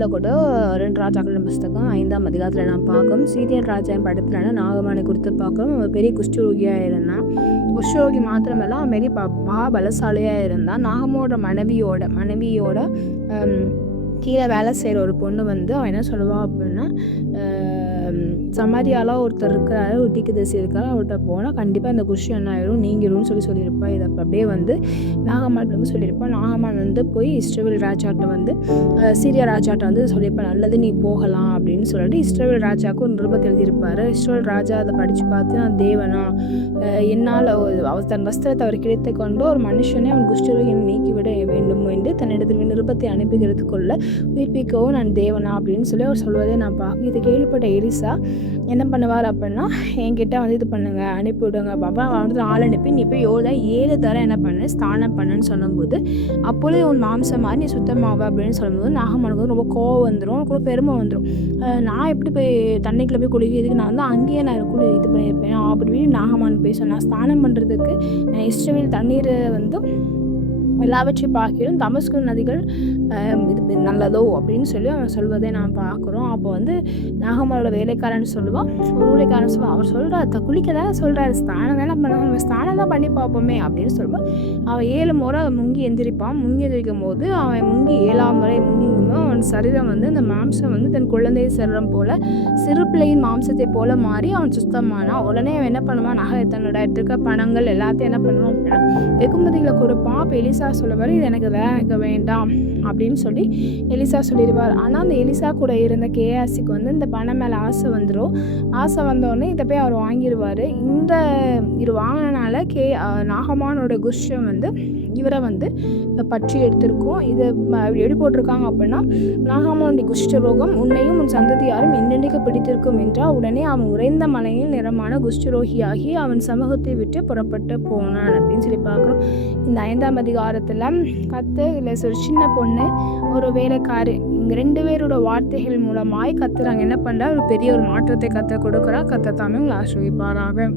பைபிளில் கூட 2 ராஜாக்களின் புஸ்தகம் 5ஆம் அதிகாரத்தில் நான் பார்க்கணும். சீரியன் ராஜாவின் படத்தில் நாகமானை குறித்து பார்க்குறோம். அவன் பெரிய குஷ்டரோகியாக இருந்தான். குஷ்டரோகி மாத்திரமல்ல, அவன் பெரிய மகாபலசாலியாக இருந்தான். நாகமோட மனைவியோட கீழே வேலை செய்கிற ஒரு பொண்ணு வந்து அவன் என்ன சொல்லுவாள் அப்படின்னா, சமாரியால ஒருத்தர் இருக்கிறாரு, ஒரு தீர்க்கதரிசி இருக்காரு, அவர்கிட்ட போனால் கண்டிப்பாக இந்த குஷ்டம் என்ன ஆயிரும் நீங்கிடும்னு சொல்லியிருப்பா. இதை அப்படியே வந்து நாகமான் வந்து சொல்லியிருப்பான். நாகமான் வந்து போய் இஸ்ரவேல் ராஜாட்ட வந்து சீரியா ராஜாட்ட வந்து சொல்லியிருப்பான், நல்லது நீ போகலாம் அப்படின்னு சொல்லிட்டு இஸ்ரவேல் ராஜாவுக்கு ஒரு நிருபத்தை எழுதியிருப்பார். இஸ்ரவேல் ராஜா அதை படித்து பார்த்து, நான் தேவனா, என்னால் அவர் தன் வஸ்திரத்தை அவர் கிடைத்து கொண்டு ஒரு மனுஷனே அவன் குஷ்டரோகியை நீக்கிவிட வேண்டும் என்று தன்னிடத்தில் நிருபத்தை அனுப்புகிறதுக்குள்ள உயிர்ப்பிக்கவும் நான் தேவனா அப்படின்னு சொல்லி அவர் சொல்வதை நான் இதை கேள்விப்பட்ட எலிசா என்ன பண்ணுவார் அப்படின்னா, என்கிட்ட வந்து இது பண்ணுங்க, அனுப்பிவிடுங்க பாப்பா. வந்து ஆள் அனுப்பி நீ போய் 7 தரம் என்ன பண்ணு, ஸ்நானம் பண்ணுன்னு சொல்லும்போது, அப்பொழுது உன் மாம்சம் மாதிரி நீ சுத்தமாவ அப்படின்னு சொல்லும்போது நாகமானுக்கு ரொம்ப கோவம் வந்துடும், கூட பெருமை வந்துடும். நான் எப்படி போய் தண்ணிக்குள்ளே போய் குளிக்கிறதுக்கு, நான் வந்து அங்கேயே நான் இது பண்ணியிருப்பேன் அப்படி நாகமான் போய் சொன்னேன். ஸ்நானம் பண்ணுறதுக்கு இஸ்ரவேல் தண்ணீர் வந்து எல்லாவற்றையும் பார்க்கிறோம், தமஸ்கு நதிகள் இது நல்லதோ அப்படின்னு சொல்லி அவன் சொல்வதை நான் பார்க்குறோம். அப்போ வந்து நாகமானோட வேலைக்காரன் சொல்லுவான், ஒரு வேலைக்காரன் சொல்லுவான், அவர் சொல்கிறார் குளிக்க தான் சொல்கிறாரு, ஸ்நானம் தானே பண்ண, ஸ்நானம் தான் பண்ணி பார்ப்போமே அப்படின்னு சொல்லுவான். அவன் 7 முறை முங்கி எந்திரிப்பான். முங்கி எந்திரிக்கும் போது அவன் 7ஆம் முறை முங்கிங்கும்போது அவன் சரீரம் வந்து அந்த மாம்சம் வந்து தன் குழந்தை சரீரம் போல சிறு பிள்ளையின் மாம்சத்தை போல மாறி அவன் சுத்தமானான். உடனே அவன் என்ன பண்ணுவான், தன்னோட இருக்க பணங்கள் எல்லாத்தையும் என்ன பண்ணுவான் அப்படின்னா வெகுமதிகளை கொடுப்பான். அப்போ எலிசா சொல்லுவார், இது எனக்கு வேண்டாம் அப்படின்னு சொல்லி எலிசா சொல்லிடுவார். ஆனால் அந்த எலிசா கூட இருந்த கேயாசிக்கு வந்து இந்த பணம் மேலே ஆசை வந்துடும். ஆசை வந்தோடனே இதை போய் அவர் வாங்கிடுவார். இது வாங்கினால நாகமானோட குஷ்டம் வந்து இவரை வந்து பற்றி எடுத்திருக்கோம். இதை எப்படி போட்டிருக்காங்க அப்படின்னா, நாகமானுடைய குஷ்டரோகம் உன்னையும் உன் சந்ததியாரும் என்னென்னைக்கு பிடித்திருக்கும் என்றால் உடனே அவன் உறைந்த மலையில் நிறமான குஷ்டரோகியாகி அவன் சமூகத்தை விட்டு புறப்பட்டு போனான் அப்படின்னு சொல்லி பார்க்குறோம். இந்த 5ஆம் அதிகாரத்தில் இல்லை ஒரு சின்ன பொண்ணு, ஒரு வேலைக்காரி, இங்கே 2 பேரோட வார்த்தைகள் மூலமாய் கத்துறாங்க என்ன பண்ணுறா, ஒரு பெரிய ஒரு மாற்றத்தை கத்த கொடுக்குறா. கத்த தாமே உங்களை ஆசிர்வதிப்பாராக.